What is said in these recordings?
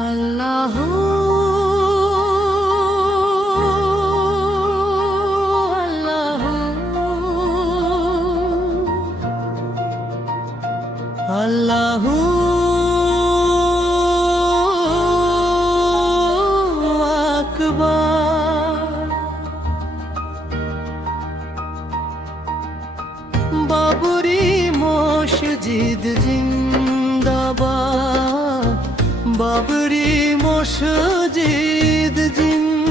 আল্লাহ আল্লাহ আল্লাহ বাবরি মসজিদ জিন্দাবাদ মসজিদ জিন্দাবাদ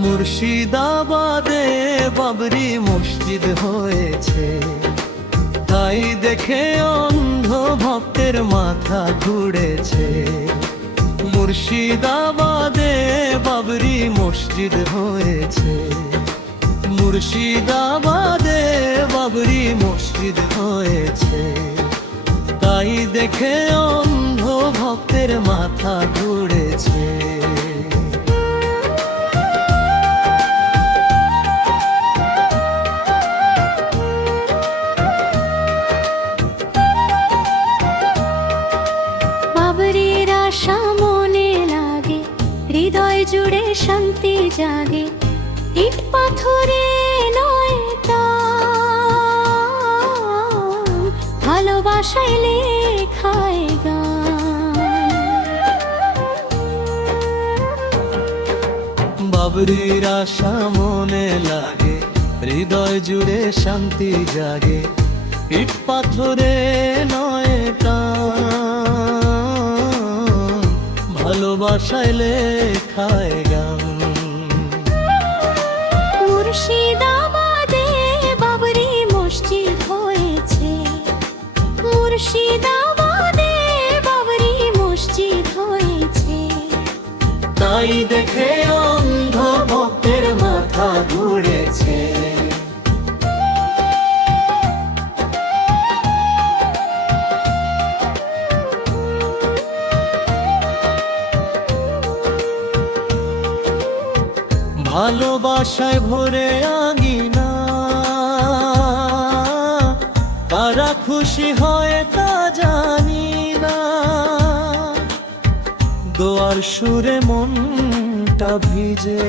মুর্শিদাবাদে বাবরি মসজিদ হয়েছে তাই দেখে অন্ধ ভক্তের মাথা ঘুরেছে মুর্শিদাবাদে বাবরি মসজিদ হয়েছে মুর্শিদাবাদে বাবরি মসজিদ হয়েছে। তাই দেখে অন্ধ ভক্তের মাথা ঘুরেছে। জুড়ে শান্তি জাগে। ইট পাথরে ভালোবাসায় লেখায় বাবরির আশা মনে লাগে, হৃদয় জুড়ে শান্তি জাগে, ইট পাথরে নয় টান ভালোবাসায় লেখায় তাই দেখে অন্ধ ভক্তের মাথা ঘুরেছে। ভালোবাসায় ভরে আঙিনা তারা খুশি হয় দোয়ার সুরে মনটা ভিজে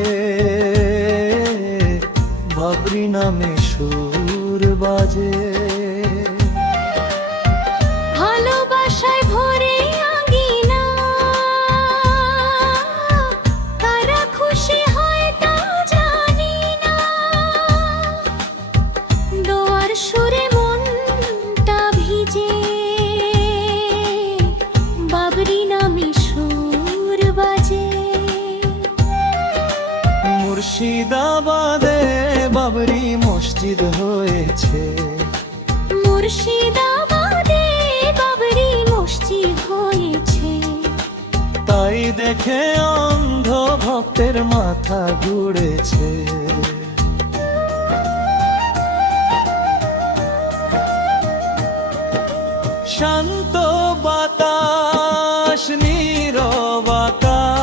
বাবরি নামে সুর বাজে। মুর্শিদাবাদে বাবরি মসজিদ হয়েছে। মুর্শিদাবাদে বাবরি মসজিদ হয়েছে। তাই দেখে অন্ধ ভক্তের মাথা ঘুরেছে। শান্ত বাতাস নীরব আকাশ।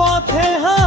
পথে হাঁটি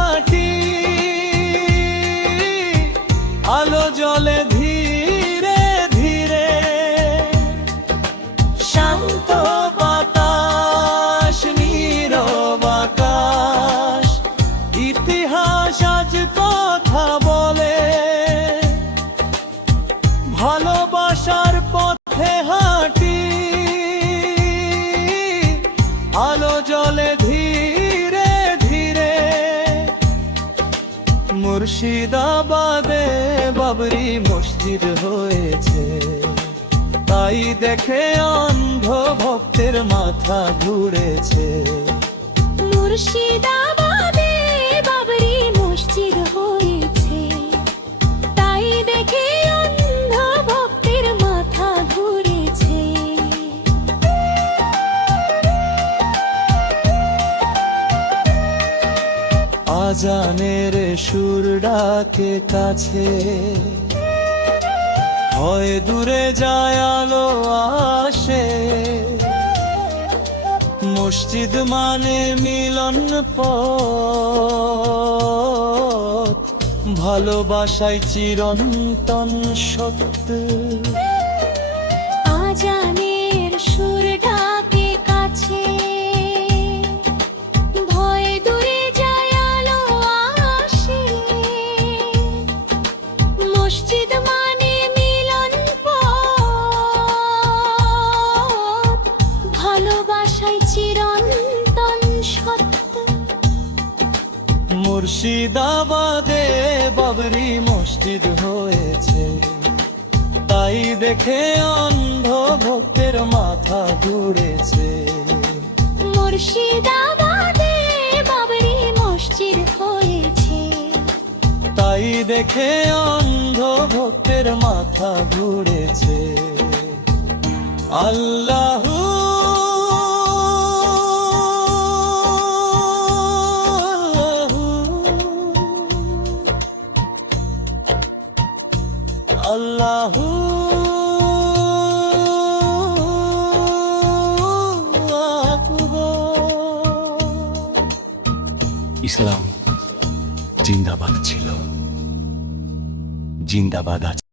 মুর্শিদাবাদে বাবরি মসজিদ হয়েছে। তাই দেখে অন্ধ ভক্তের মাথা ঘুরেছে। মুর্শিদাবাদে আজানের সুর ডাকে কাছে। হয় দূরে যায়, আলো আসে। মসজিদ মানে মিলন ভালোবাসায় চিরন্তন সত্য। আজানের মুর্শিদাবাদে বাবরি মসজিদ হয়েছে। তাই দেখে অন্ধ ভক্তের মাথা ঘুরেছে। মুর্শিদাবাদে বাবরি মসজিদ হয়েছে। তাই দেখে অন্ধ ভক্তের মাথা ঘুরেছে। আল্লাহ ইসলাম জিন্দাবাদ ছিল। জিন্দাবাদ আছে।